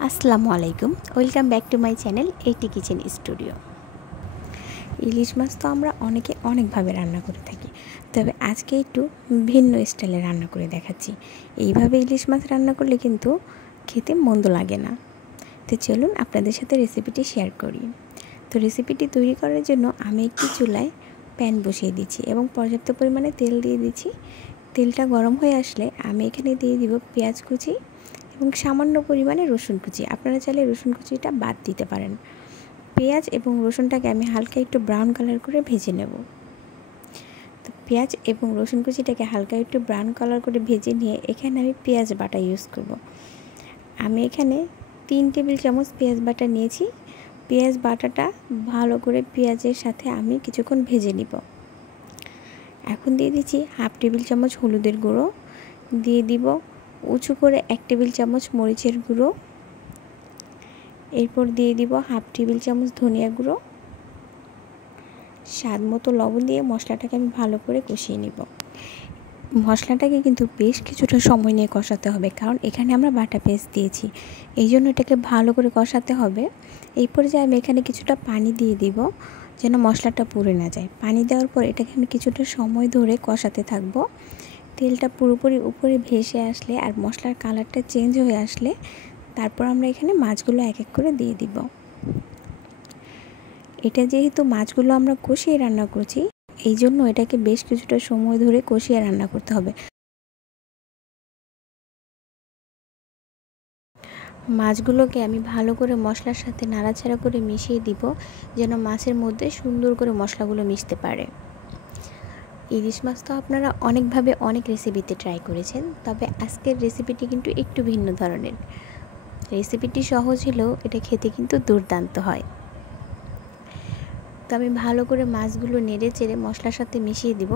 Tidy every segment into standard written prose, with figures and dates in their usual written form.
আসসালামু আলাইকুম, welcome back to my channel eighty kitchen studio. ইলিশ মাছ তো আমরা অনেকভাবে রান্না করে থাকি, তবে আজকে একটু ভিন্ন স্টাইলে রান্না করে দেখাচ্ছি। এইভাবে ইলিশ মাছ রান্না করলে কিন্তু খেতে মন্দ লাগে না। তো চলুন আপনাদের সাথে রেসিপিটি শেয়ার করি। তো রেসিপিটি তৈরি করার জন্য আমি একটি চুলায় প্যান বসিয়ে দিচ্ছি এবং পর্যাপ্ত পরিমাণে তেল দিয়ে দিচ্ছি। তেলটা গরম হয়ে আসলে আমি এখানে দিয়ে দিব পেঁয়াজ কুচি এবং সামান্য পরিমাণে রসুন কুচি। আপনারা চাইলে রসুন কুচিটা বাদ দিতে পারেন। পেঁয়াজ এবং রসুনটাকে আমি হালকা একটু ব্রাউন কালার করে ভেজে নেব। তো পেঁয়াজ এবং রসুন কুচিটাকে হালকা একটু ব্রাউন কালার করে ভেজে নিয়ে এখানে আমি পেঁয়াজ বাটা ইউজ করব। আমি এখানে 3 টেবিল চামচ পেঁয়াজ বাটা নিয়েছি। পেঁয়াজ বাটাটা ভালো করে পেঁয়াজের সাথে আমি কিছুক্ষণ ভেজে নিব। এখন দিয়ে দিচ্ছি হাফ টেবিল চামচ হলুদের গুঁড়ো, দিয়ে দিব উঁচু করে 1 টেবিল চামচ মরিচের গুঁড়ো, এরপর দিয়ে দিব হাফ টেবিল চামচ ধনিয়া গুঁড়ো, স্বাদ মতো লবণ দিয়ে মশলাটাকে আমি ভালো করে কষিয়ে নিব। মশলাটাকে কিন্তু বেশ কিছুটা সময় নিয়ে কষাতে হবে, কারণ এখানে আমরা বাটা পেস্ট দিয়েছি, এই জন্য এটাকে ভালো করে কষাতে হবে। এই পর্যায়ে আমি এখানে কিছুটা পানি দিয়ে দিব যেন মশলাটা পুড়ে না যায়। পানি দেওয়ার পর এটাকে আমি কিছুটা সময় ধরে কষাতে থাকবো। তেলটা পুরোপুরি উপরে ভেসে আসলে আর মশলার কালারটা চেঞ্জ হয়ে আসলে তারপর আমরা এখানে মাছগুলো এক এক করে দিয়ে দিব। এটা যেহেতু মাছগুলো আমরা কষিয়ে রান্না করছি, এই জন্য এটাকে বেশ কিছুটা সময় ধরে কষিয়ে রান্না করতে হবে। মাছগুলোকে আমি ভালো করে মশলার সাথে নাড়াচাড়া করে মিশিয়ে দিব যেন মাছের মধ্যে সুন্দর করে মশলাগুলো মিশতে পারে। ইলিশ মাছ তো আপনারা অনেকভাবে অনেক রেসিপিতে ট্রাই করেছেন, তবে আজকের রেসিপিটি কিন্তু একটু ভিন্ন ধরনের। রেসিপিটি সহজ হলেও এটা খেতে কিন্তু দুর্দান্ত হয়। তো আমি ভালো করে মাছগুলো নেড়ে চেড়ে মশলার সাথে মিশিয়ে দিব।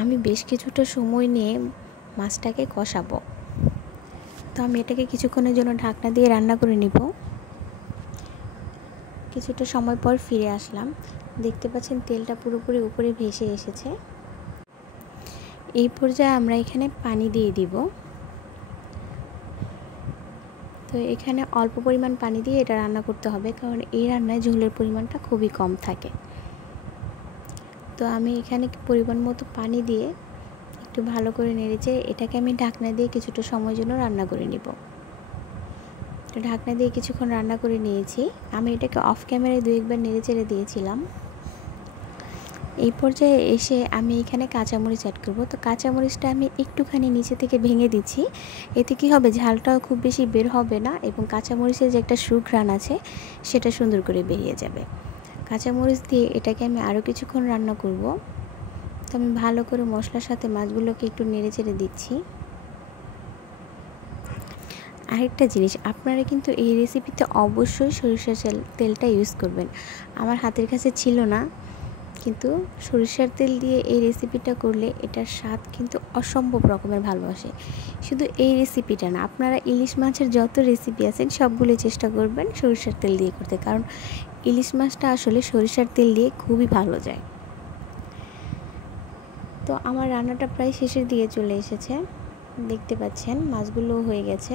আমি বেশ কিছুটা সময় নিয়ে মাছটাকে কষাবো। তো আমি এটাকে কিছুক্ষণের জন্য ঢাকনা দিয়ে রান্না করে নিব। কিছুটা সময় পর ফিরে আসলাম, দেখতে পাচ্ছেন তেলটা পুরোপুরি উপরে ভেসে এসেছে। এই পর্যায়ে আমরা এখানে পানি দিয়ে দিব। তো এখানে অল্প পরিমাণ পানি দিয়ে এটা রান্না করতে হবে, কারণ এই রান্নায় ঝোলের পরিমাণটা খুবই কম থাকে। তো আমি এখানে পরিমাণ মতো পানি দিয়ে একটু ভালো করে নেড়েচে এটাকে আমি ঢাকনা দিয়ে কিছুটা সময়ের জন্য রান্না করে নিব। তো ঢাকনা দিয়ে কিছুক্ষণ রান্না করে নিয়েছি। আমি এটাকে অফ ক্যামেরায় 2 একবার নেড়ে চেড়ে দিয়েছিলাম। এই পর্যায়ে এসে আমি এখানে কাঁচামরিচ অ্যাড করব। তো কাঁচামরিচটা আমি একটুখানি নিচে থেকে ভেঙে দিচ্ছি। এতে কি হবে, ঝালটাও খুব বেশি বের হবে না এবং কাঁচামরিচের যে একটা সুঘ্রাণ আছে সেটা সুন্দর করে বেরিয়ে যাবে। কাঁচামরিচ দিয়ে এটাকে আমি আরও কিছুক্ষণ রান্না করব। তো আমি ভালো করে মশলার সাথে মাছগুলোকে একটু নেড়ে চেড়ে দিচ্ছি। আরেকটা জিনিস, আপনারা কিন্তু এই রেসিপিতে অবশ্যই সরিষার তেলটা ইউজ করবেন। আমার হাতের কাছে ছিল না, কিন্তু সরিষার তেল দিয়ে এই রেসিপিটা করলে এটার স্বাদ কিন্তু অসম্ভব রকমের ভালো আসে। শুধু এই রেসিপিটা না, আপনারা ইলিশ মাছের যত রেসিপি আছেন সবগুলো চেষ্টা করবেন সরিষার তেল দিয়ে করতে, কারণ ইলিশ মাছটা আসলে সরিষার তেল দিয়ে খুবই ভালো যায়। তো আমার রান্নাটা প্রায় শেষের দিকে চলে এসেছে, দেখতে পাচ্ছেন মাছগুলো হয়ে গেছে।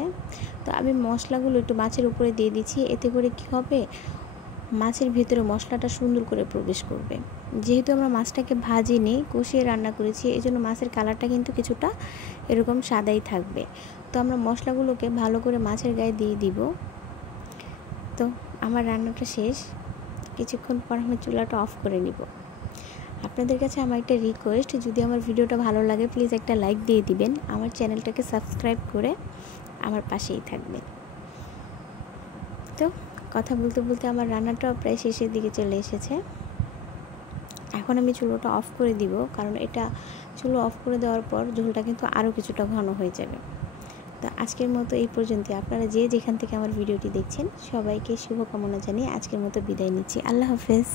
তো আমি মশলাগুলো একটু মাছের উপরে দিয়ে দিচ্ছি, এতে করে কি হবে, মাছের ভিতরে মশলাটা সুন্দর করে প্রবেশ করবে। যেহেতু আমরা মাছটাকে ভাজিনি, কষিয়ে রান্না করেছি, এই জন্য মাছের কালারটা কিন্তু কিছুটা এরকম সাদাই থাকবে। তো আমরা মশলাগুলোকে ভালো করে মাছের গায়ে দিয়ে দিব। তো আমার রান্নাটা শেষ, কিছুক্ষণ পর আমি চুলাটা অফ করে নিব। আপনাদের কাছে আমার একটা রিকোয়েস্ট, যদি আমার ভিডিওটা ভালো লাগে প্লিজ একটা লাইক দিয়ে দিবেন, আমার চ্যানেলটাকে সাবস্ক্রাইব করে আমার পাশেই থাকবেন। তো কথা বলতে বলতে আমার রান্নাটাও প্রায় শেষের দিকে চলে এসেছে। এখন আমি চুলোটা অফ করে দিব, কারণ এটা চুলো অফ করে দেওয়ার পর ঝোলটা কিন্তু আরও কিছুটা ঘন হয়ে যাবে। তো আজকের মতো এই পর্যন্তই। আপনারা যে যেখান থেকে আমার ভিডিওটি দেখছেন সবাইকে শুভকামনা জানিয়ে আজকের মতো বিদায় নিচ্ছি। আল্লাহ হাফেজ।